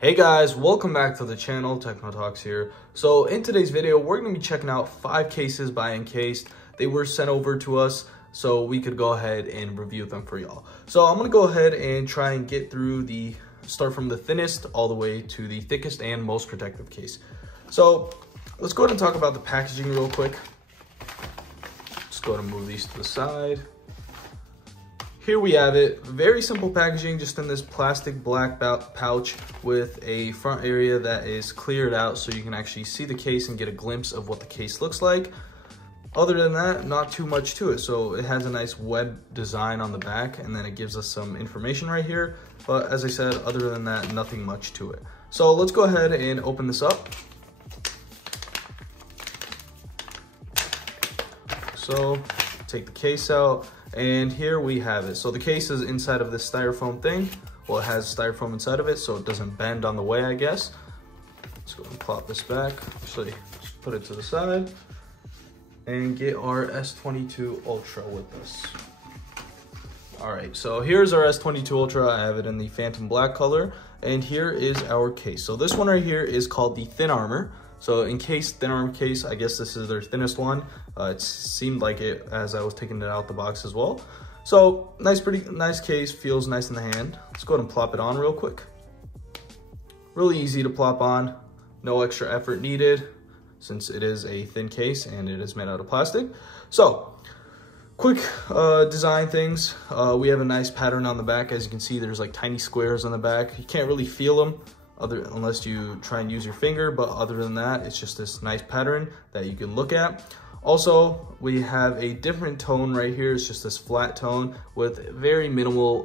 Hey guys, welcome back to the channel. Techno Talks here. So in today's video, we're going to be checking out 5 cases by Encased. They were sent over to us so we could go ahead and review them for y'all. So I'm going to go ahead and try and get through start from the thinnest all the way to the thickest and most protective case. So let's go ahead and talk about the packaging real quick. Just go ahead and move these to the side. Here we have it, very simple packaging, just in this plastic black pouch with a front area that is cleared out so you can actually see the case and get a glimpse of what the case looks like. Other than that, not too much to it. So it has a nice web design on the back, and then it gives us some information right here. But as I said, other than that, nothing much to it. So let's go ahead and open this up. So take the case out. And here we have it. So the case is inside of this styrofoam thing. Well, it has styrofoam inside of it, so it doesn't bend on the way, I guess. Let's go and plop this back. Actually, just put it to the side and get our S22 Ultra with us. All right, so here's our S22 Ultra. I have it in the Phantom Black color, and here is our case. So this one right here is called the Thin Armor. So Encased thin armor case, I guess this is their thinnest one. It seemed like it as I was taking it out the box as well. So pretty nice case, feels nice in the hand. Let's go ahead and plop it on real quick. Really easy to plop on, no extra effort needed since it is a thin case and it is made out of plastic. So quick design things. We have a nice pattern on the back. As you can see, there's like tiny squares on the back. You can't really feel them unless you try and use your finger, but other than that, it's just this nice pattern that you can look at. Also, we have a different tone right here. It's just this flat tone with very minimal,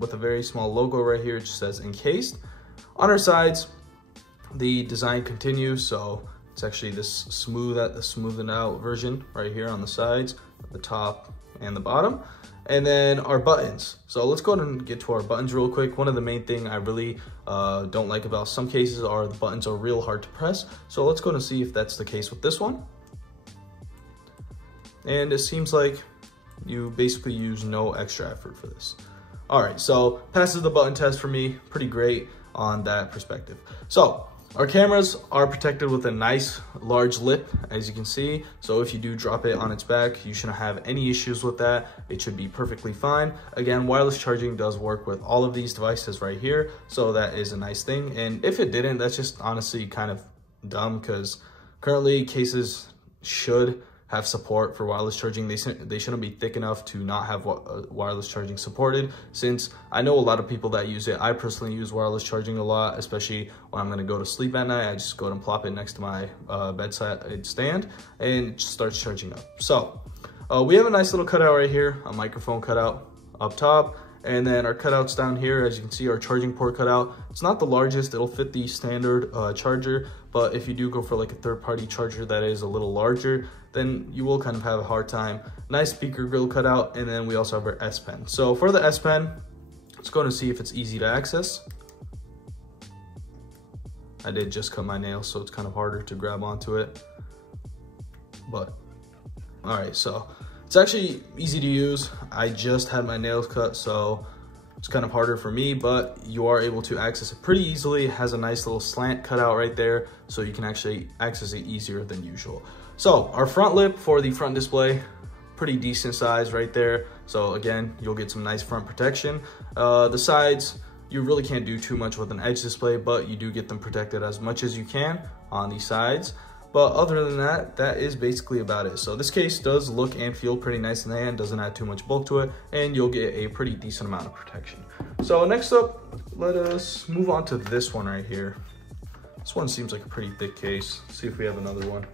with a very small logo right here. It just says Encased. On our sides, the design continues, so it's actually this smoothed out version right here on the sides, the top and the bottom. And then our buttons. So let's go ahead and get to our buttons real quick. One of the main thing I really don't like about some cases are the buttons are real hard to press. So let's go ahead and see if that's the case with this one. And it seems like you basically use no extra effort for this. All right, so passes the button test for me, pretty great on that perspective. So our cameras are protected with a nice large lip, as you can see. So if you do drop it on its back, you shouldn't have any issues with that. It should be perfectly fine. Again, wireless charging does work with all of these devices right here. So that is a nice thing. And if it didn't, that's just honestly kind of dumb, because currently cases should have support for wireless charging. They shouldn't be thick enough to not have wireless charging supported, since I know a lot of people that use it. I personally use wireless charging a lot, especially when I'm going to go to sleep at night. I just go ahead and plop it next to my bedside stand and it just starts charging up. So we have a nice little cutout right here, a microphone cutout up top, and then our cutouts down here. As you can see, our charging port cutout. It's not the largest, it'll fit the standard charger, but if you do go for like a third-party charger that is a little larger, then you will kind of have a hard time. Nice speaker grill cutout, and then we also have our S Pen. So for the S Pen, let's go and see if it's easy to access. I did just cut my nails, so it's kind of harder to grab onto it. But, all right, so it's actually easy to use. I just had my nails cut, so it's kind of harder for me, but you are able to access it pretty easily. It has a nice little slant cutout right there, so you can actually access it easier than usual. So our front lip for the front display, pretty decent size right there. So again, you'll get some nice front protection. The sides, you really can't do too much with an edge display, but you do get them protected as much as you can on the sides. But other than that, that is basically about it. So this case does look and feel pretty nice in the hand, doesn't add too much bulk to it, and you'll get a pretty decent amount of protection. So next up, let us move on to this one right here. This one seems like a pretty thick case. Let's see if we have another one.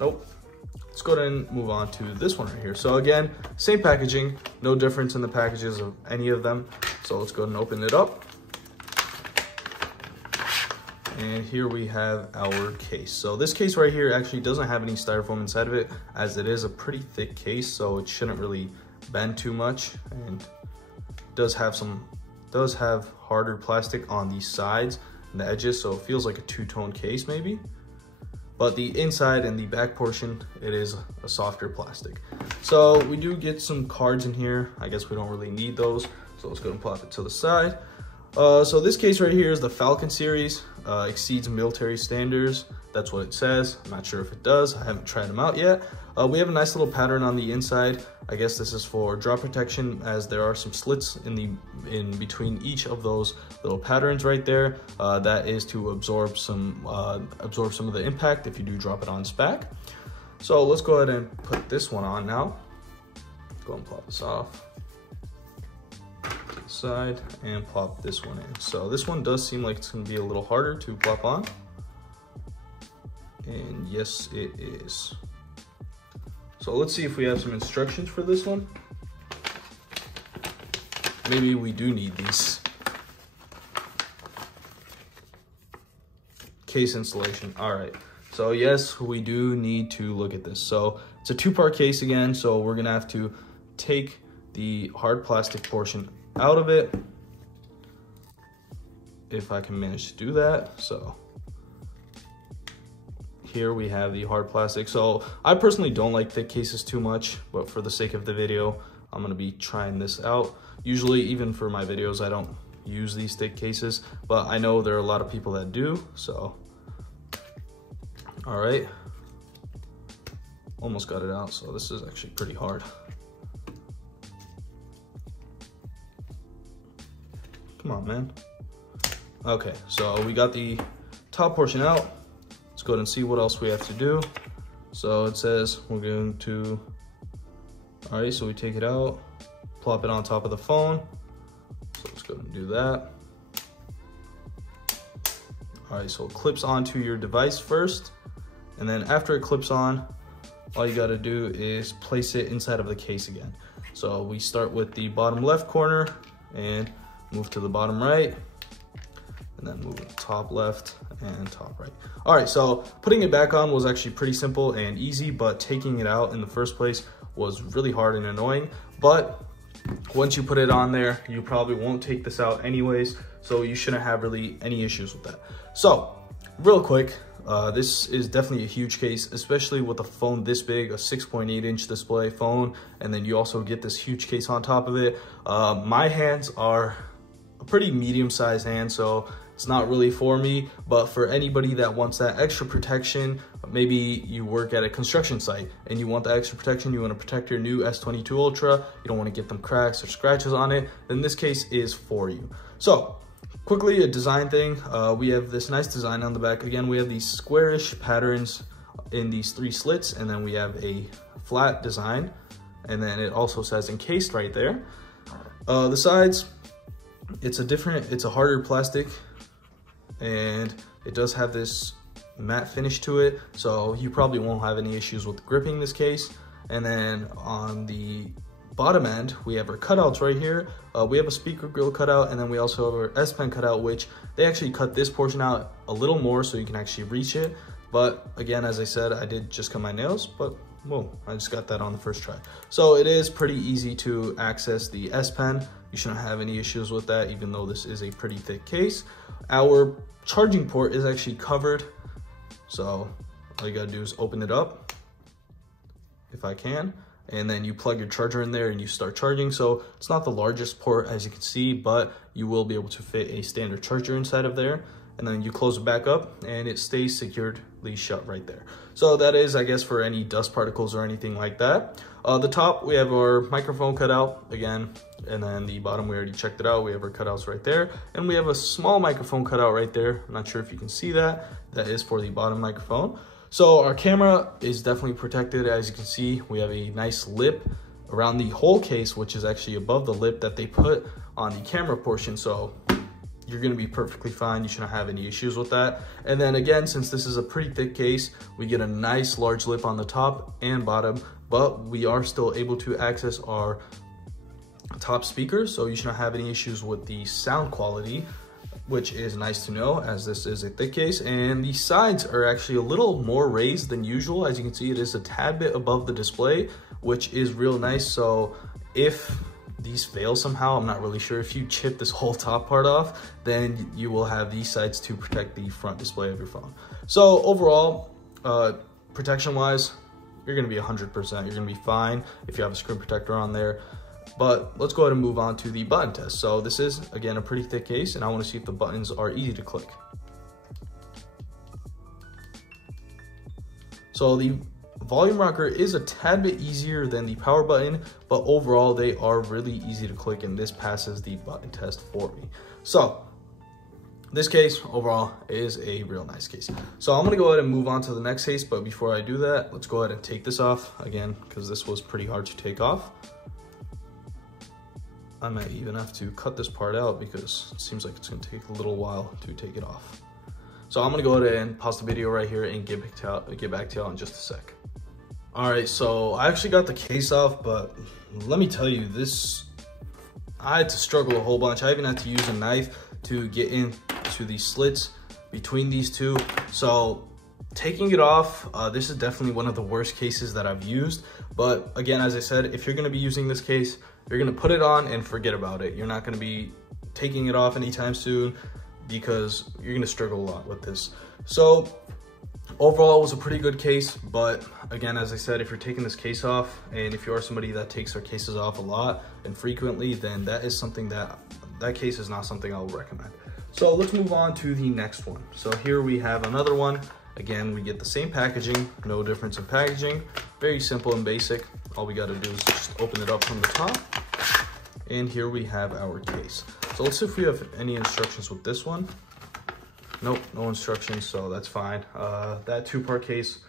Nope. Let's go ahead and move on to this one right here. So again, same packaging, no difference in the packages of any of them. So let's go ahead and open it up. And here we have our case. So this case right here actually doesn't have any styrofoam inside of it, as it is a pretty thick case, so it shouldn't really bend too much, and does have harder plastic on the sides and the edges, so it feels like a two-tone case maybe. But the inside and the back portion, it is a softer plastic. So we do get some cards in here. I guess we don't really need those, so let's go and plop it to the side. So this case right here is the Falcon Series, exceeds military standards. That's what it says. I'm not sure if it does. I haven't tried them out yet. We have a nice little pattern on the inside. I guess this is for drop protection, as there are some slits in between each of those little patterns right there. That is to absorb some of the impact if you do drop it on its back. So let's go ahead and put this one on now. Go and plop this off to the side and plop this one in. So this one does seem like it's going to be a little harder to plop on. And yes, it is. So let's see if we have some instructions for this one. Maybe we do need these. Case installation. All right. So yes, we do need to look at this. So it's a two-part case again. So we're gonna have to take the hard plastic portion out of it, if I can manage to do that. So here we have the hard plastic. So I personally don't like thick cases too much, but for the sake of the video, I'm gonna be trying this out. Usually, even for my videos, I don't use these thick cases, but I know there are a lot of people that do, so. All right, almost got it out. So this is actually pretty hard. Come on, man. Okay, so we got the top portion out. Let's go ahead and see what else we have to do. So it says we're going to, all right, so we take it out, plop it on top of the phone. So let's go ahead and do that. All right, so it clips onto your device first. And then after it clips on, all you gotta do is place it inside of the case again. So we start with the bottom left corner and move to the bottom right, and then move to top left and top right. All right, so putting it back on was actually pretty simple and easy, but taking it out in the first place was really hard and annoying. But once you put it on there, you probably won't take this out anyways, so you shouldn't have really any issues with that. So real quick, this is definitely a huge case, especially with a phone this big, a 6.8-inch display phone, and then you also get this huge case on top of it. My hands are a pretty medium-sized hand, so it's not really for me, but for anybody that wants that extra protection, maybe you work at a construction site and you want the extra protection, you want to protect your new S22 Ultra, you don't want to get them cracks or scratches on it, then this case is for you. So quickly, a design thing. We have this nice design on the back. Again, we have these squarish patterns in these three slits, and then we have a flat design, and then it also says encased right there. The sides, it's a harder plastic, and it does have this matte finish to it, so you probably won't have any issues with gripping this case. And then on the bottom end, we have our cutouts right here. We have a speaker grill cutout, and then we also have our S Pen cutout, which they actually cut this portion out a little more so you can actually reach it. But again, as I said, I did just cut my nails, but whoa, I just got that on the first try. So it is pretty easy to access the S Pen. You shouldn't have any issues with that, even though this is a pretty thick case. Our charging port is actually covered, so all you gotta do is open it up, if I can, and then you plug your charger in there and you start charging. So it's not the largest port, as you can see, but you will be able to fit a standard charger inside of there. And then you close it back up and it stays securely shut right there. So that is, I guess, for any dust particles or anything like that. The top, we have our microphone cutout again, and then the bottom, we already checked it out. We have our cutouts right there, and we have a small microphone cutout right there. I'm not sure if you can see that. That is for the bottom microphone. So our camera is definitely protected. As you can see, we have a nice lip around the whole case, which is actually above the lip that they put on the camera portion. So you're gonna be perfectly fine. You shouldn't have any issues with that. And then again, since this is a pretty thick case, we get a nice large lip on the top and bottom, but we are still able to access our top speakers. So you shouldn't have any issues with the sound quality, which is nice to know, as this is a thick case. And the sides are actually a little more raised than usual. As you can see, it is a tad bit above the display, which is real nice. So if these fail somehow, I'm not really sure, if you chip this whole top part off, then you will have these sides to protect the front display of your phone. So overall, protection wise, you're gonna be 100%. You're gonna be fine if you have a screen protector on there. But let's go ahead and move on to the button test. So this is, again, a pretty thick case, and I want to see if the buttons are easy to click. So the volume rocker is a tad bit easier than the power button, but overall they are really easy to click, and this passes the button test for me. So this case overall is a real nice case. So I'm gonna go ahead and move on to the next case, but before I do that, let's go ahead and take this off again, because this was pretty hard to take off. I might even have to cut this part out because it seems like it's gonna take a little while to take it off. So I'm gonna go ahead and pause the video right here and get back to y'all in just a sec. All right, so I actually got the case off, but let me tell you, I had to struggle a whole bunch. I even had to use a knife to get into the slits between these two. So taking it off, this is definitely one of the worst cases that I've used. But again, as I said, if you're gonna be using this case, you're gonna put it on and forget about it. You're not gonna be taking it off anytime soon because you're gonna struggle a lot with this. So overall, it was a pretty good case, but again, as I said, if you're taking this case off, and if you are somebody that takes their cases off a lot and frequently, then that is something that case is not something I would recommend. So let's move on to the next one. So here we have another one. Again, we get the same packaging, no difference in packaging, very simple and basic. All we gotta do is just open it up from the top. And here we have our case. So let's see if we have any instructions with this one. Nope, no instructions, so that's fine. That two-part case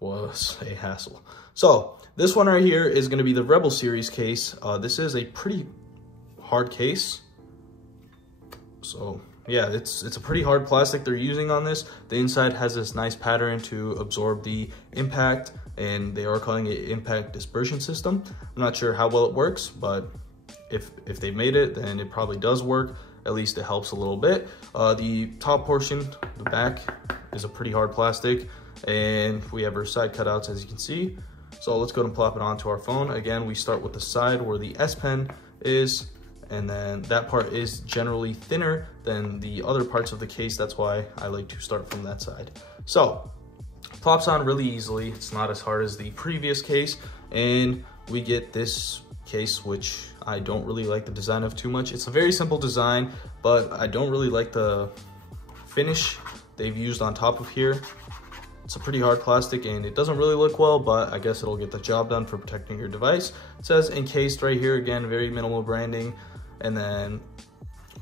was a hassle. So this one right here is gonna be the Rebel Series case. This is a pretty hard case. So yeah, it's a pretty hard plastic they're using on this. The inside has this nice pattern to absorb the impact, and they are calling it impact dispersion system. I'm not sure how well it works, but if they made it, then it probably does work. At least it helps a little bit. The top portion, the back, is a pretty hard plastic, and we have our side cutouts, as you can see. So let's go ahead and plop it onto our phone. Again, we start with the side where the S Pen is, and then that part is generally thinner than the other parts of the case. That's why I like to start from that side. So plops on really easily. It's not as hard as the previous case, and we get this case, which I don't really like the design of too much. It's a very simple design, but I don't really like the finish they've used on top of here. It's a pretty hard plastic and it doesn't really look well, but I guess it'll get the job done for protecting your device. It says Encased right here, again, very minimal branding. And then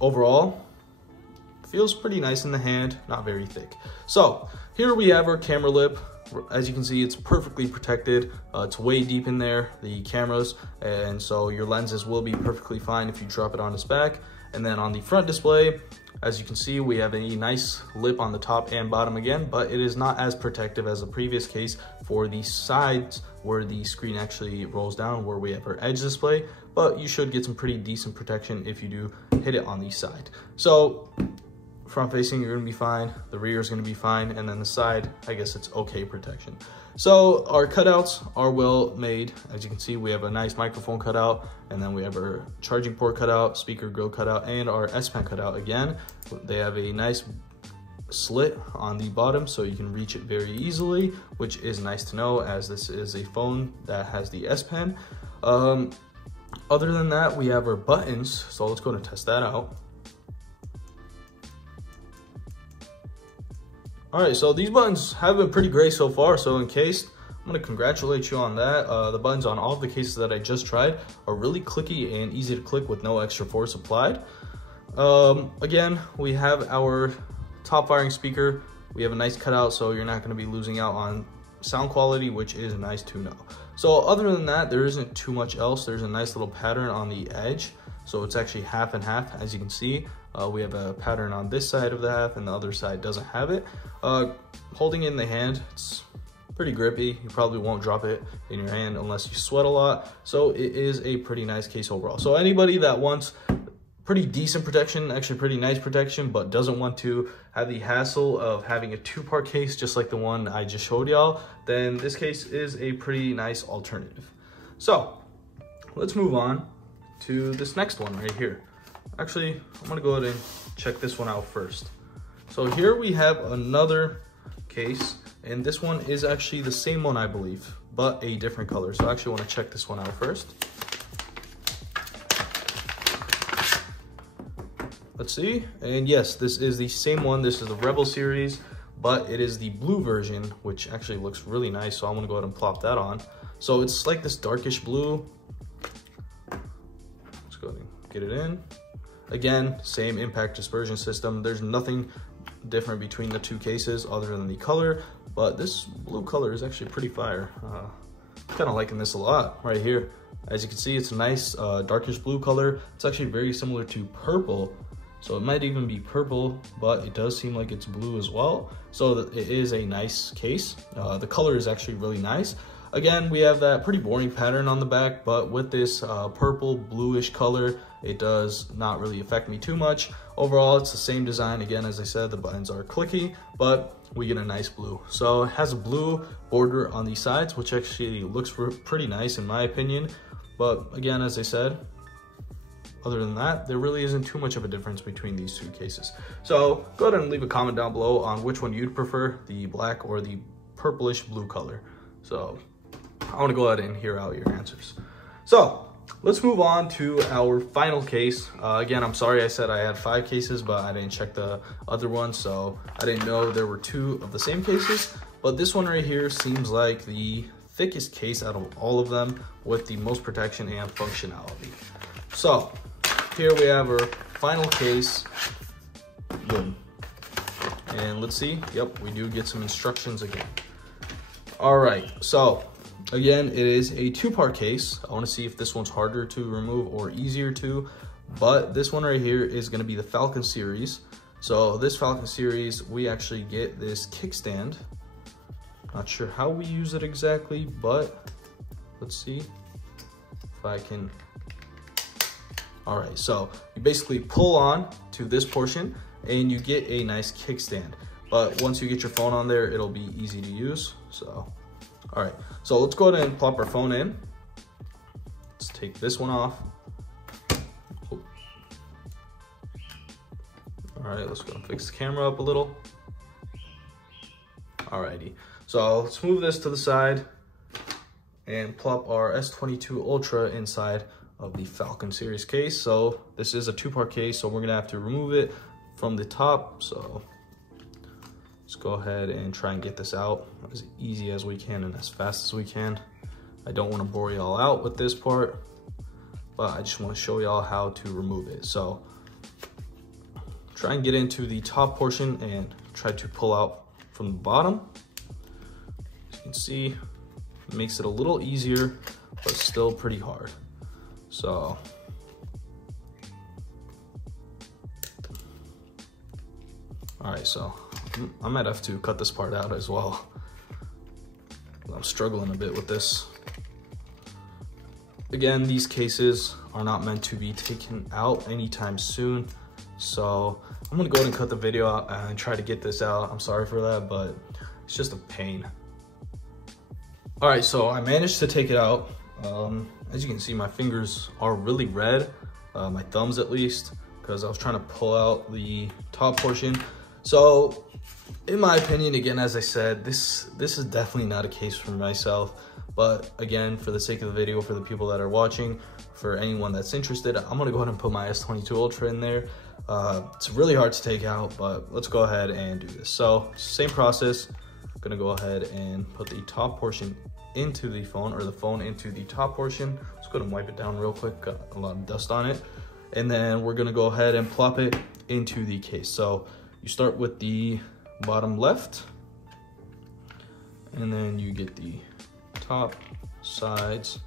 overall, feels pretty nice in the hand, not very thick. So here we have our camera lip. As you can see, it's perfectly protected. It's way deep in there, the cameras, and so your lenses will be perfectly fine if you drop it on its back. And then on the front display, as you can see, we have a nice lip on the top and bottom again, but it is not as protective as the previous case for the sides where the screen actually rolls down, where we have our edge display, but you should get some pretty decent protection if you do hit it on the side. So front facing, you're gonna be fine. The rear is gonna be fine. And then the side, I guess it's okay protection. So our cutouts are well made. As you can see, we have a nice microphone cutout, and then we have our charging port cutout, speaker grill cutout, and our S Pen cutout again. They have a nice slit on the bottom so you can reach it very easily, which is nice to know as this is a phone that has the S Pen. Other than that, we have our buttons. So let's go and test that out. All right, so these buttons have been pretty great so far. So Encased, I'm gonna congratulate you on that. The buttons on all of the cases that I just tried are really clicky and easy to click with no extra force applied. Again, we have our top firing speaker. We have a nice cutout, so you're not gonna be losing out on sound quality, which is nice to know. So other than that, there isn't too much else. There's a nice little pattern on the edge. So it's actually half and half, as you can see. We have a pattern on this side of the half and the other side doesn't have it. Holding it in the hand, it's pretty grippy. You probably won't drop it in your hand unless you sweat a lot. So it is a pretty nice case overall. So anybody that wants pretty decent protection, actually pretty nice protection, but doesn't want to have the hassle of having a two-part case just like the one I just showed y'all, then this case is a pretty nice alternative. So let's move on to this next one right here. Actually, I'm gonna go ahead and check this one out first. So here we have another case, and this one is actually the same one, I believe, but a different color. So I actually wanna check this one out first. let's see. And yes, this is the same one. This is the Rebel series, but it is the blue version, which actually looks really nice. So I'm gonna go ahead and plop that on. So it's like this darkish blue. Let's go ahead and get it in. Again, same impact dispersion system. There's nothing different between the two cases other than the color, but this blue color is actually pretty fire. Kind of liking this a lot right here. As you can see, it's a nice darkish blue color. It's actually very similar to purple, so it might even be purple, but it does seem like it's blue as well. So it is a nice case. The color is actually really nice. Again, we have that pretty boring pattern on the back, but with this purple bluish color, it does not really affect me too much. Overall, it's the same design. Again, as I said, the buttons are clicky, but we get a nice blue. So it has a blue border on the sides, which actually looks pretty nice in my opinion. But again, as I said, other than that, there really isn't too much of a difference between these two cases. So go ahead and leave a comment down below on which one you'd prefer, the black or the purplish blue color. So I want to go ahead and hear out your answers. So let's move on to our final case. Again, I'm sorry I said I had 5 cases, but I didn't check the other one, so I didn't know there were 2 of the same cases. But this one right here seems like the thickest case out of all of them with the most protection and functionality. So here we have our final case. Boom. And let's see. Yep, we do get some instructions again. All right, so again, it is a 2-part case. I want to see if this one's harder to remove or easier to, but this one right here is going to be the Falcon Series. So this Falcon Series, we actually get this kickstand. Not sure how we use it exactly, but let's see if I can. All right, so you basically pull on to this portion and you get a nice kickstand. But once you get your phone on there, it'll be easy to use. So all right, so let's go ahead and plop our phone in. Let's take this one off. All right, let's go and fix the camera up a little. Alrighty, so let's move this to the side and plop our S22 Ultra inside of the Falcon Series case. So this is a 2-part case, so we're gonna have to remove it from the top. So let's go ahead and try and get this out as easy as we can and as fast as we can. I don't want to bore y'all out with this part, but I just want to show y'all how to remove it. So try and get into the top portion and try to pull out from the bottom. As you can see, it makes it a little easier, but still pretty hard. So all right, so I might have to cut this part out as well. I'm struggling a bit with this. Again, these cases are not meant to be taken out anytime soon. So I'm gonna go ahead and cut the video out and try to get this out. I'm sorry for that, but it's just a pain. All right, so I managed to take it out. As you can see, my fingers are really red, my thumbs at least, because I was trying to pull out the top portion. So in my opinion, again, as I said, this is definitely not a case for myself, but again, for the sake of the video, for the people that are watching, for anyone that's interested, I'm gonna go ahead and put my S22 Ultra in there. It's really hard to take out, but let's go ahead and do this. So same process, I'm gonna go ahead and put the top portion into the phone, or the phone into the top portion. Let's go ahead and wipe it down real quick, got a lot of dust on it. And then we're gonna go ahead and plop it into the case. So you start with the bottom left, and then you get the top, sides,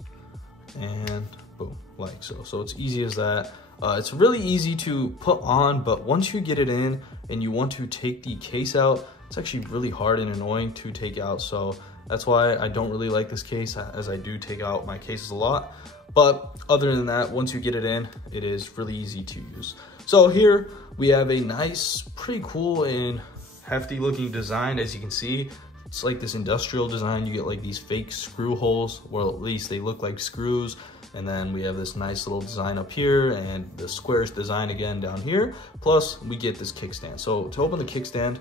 and boom, like so. So it's easy as that. It's really easy to put on, but once you get it in and you want to take the case out, it's actually really hard and annoying to take out. So that's why I don't really like this case, as I do take out my cases a lot. But other than that, once you get it in, it is really easy to use. So here we have a nice, pretty cool and hefty looking design. As you can see, it's like this industrial design. You get like these fake screw holes, well, at least they look like screws. And then we have this nice little design up here and the squarish design again down here. Plus we get this kickstand. So to open the kickstand,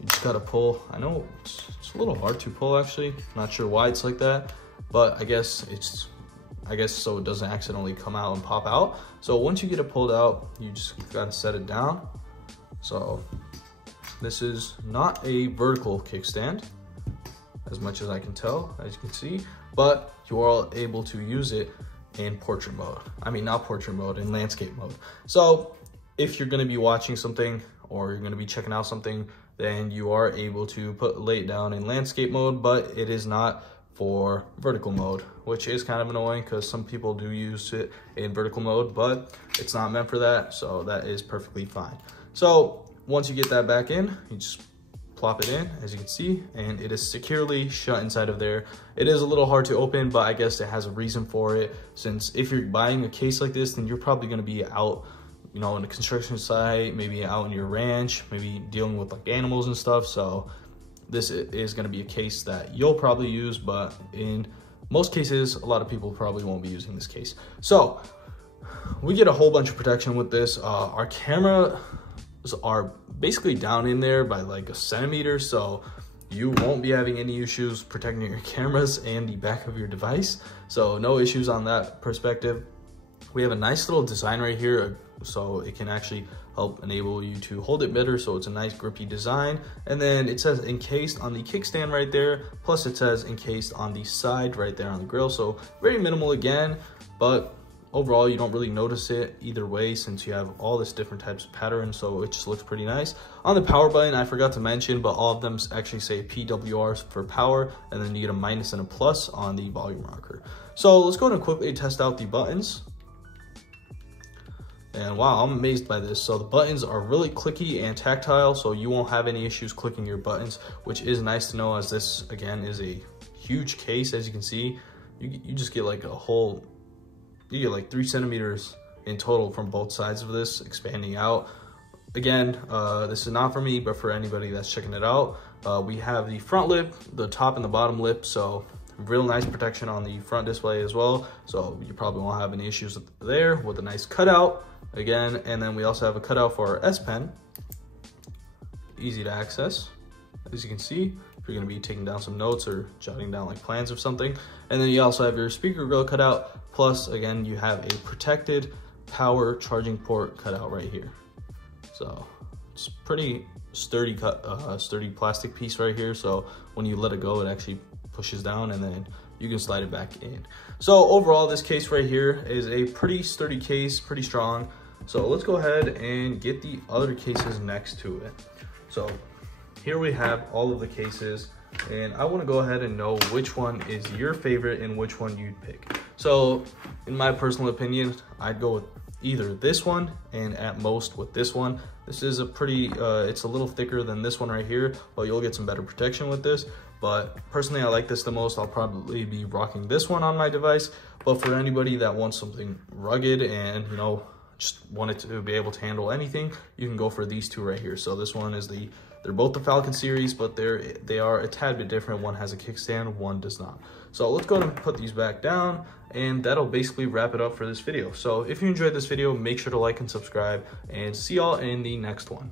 you just gotta pull. I know it's a little hard to pull actually. Not sure why it's like that, but I guess I guess so it doesn't accidentally come out and pop out. So once you get it pulled out, you just gotta set it down. So this is not a vertical kickstand, as much as I can tell, as you can see, but you are able to use it in portrait mode. I mean, not portrait mode, in landscape mode. So if you're gonna be watching something or you're gonna be checking out something, then you are able to lay it down in landscape mode, but it is not for vertical mode, which is kind of annoying because some people do use it in vertical mode, but it's not meant for that, so that is perfectly fine. So once you get that back in, you just plop it in, as you can see, and it is securely shut inside of there. It is a little hard to open, but I guess it has a reason for it, since if you're buying a case like this, then you're probably going to be out, you know, in a construction site, maybe out in your ranch, maybe dealing with like animals and stuff. So this is going to be a case that you'll probably use, but in most cases, a lot of people probably won't be using this case. So we get a whole bunch of protection with this. Our cameras are basically down in there by like 1 centimeter, so you won't be having any issues protecting your cameras and the back of your device. So no issues on that perspective. We have a nice little design right here, so it can actually help enable you to hold it better. So it's a nice grippy design. And then it says encased on the kickstand right there. Plus it says encased on the side right there on the grill. So very minimal again, but overall you don't really notice it either way since you have all this different types of patterns. So it just looks pretty nice. On the power button, I forgot to mention, but all of them actually say PWR for power, and then you get a minus and a plus on the volume rocker. So let's go and quickly test out the buttons. And wow, I'm amazed by this. So the buttons are really clicky and tactile, so you won't have any issues clicking your buttons, which is nice to know, as this again is a huge case. As you can see, you just get like you get like 3 centimeters in total from both sides of this expanding out. Again, this is not for me, but for anybody that's checking it out. We have the front lip, the top and the bottom lip, so real nice protection on the front display as well. So you probably won't have any issues there, with a nice cutout again. And then we also have a cutout for our S Pen, easy to access, as you can see, if you're going to be taking down some notes or jotting down like plans or something. And then you also have your speaker grill cutout, plus again you have a protected power charging port cutout right here. So it's pretty sturdy sturdy plastic piece right here, so when you let it go, it actually pushes down and then you can slide it back in. So overall, this case right here is a pretty sturdy case, pretty strong. So let's go ahead and get the other cases next to it. So here we have all of the cases, and I want to go ahead and know which one is your favorite and which one you'd pick. So in my personal opinion, I'd go with either this one and at most with this one. This is a pretty, it's a little thicker than this one right here, but you'll get some better protection with this. But personally, I like this the most. I'll probably be rocking this one on my device. But for anybody that wants something rugged and, you know, just want it to be able to handle anything, you can go for these two right here. So this one is they're both the Falcon series, but they are a tad bit different. One has a kickstand, one does not. So let's go ahead and put these back down, and that'll basically wrap it up for this video. So if you enjoyed this video, make sure to like and subscribe, and see y'all in the next one.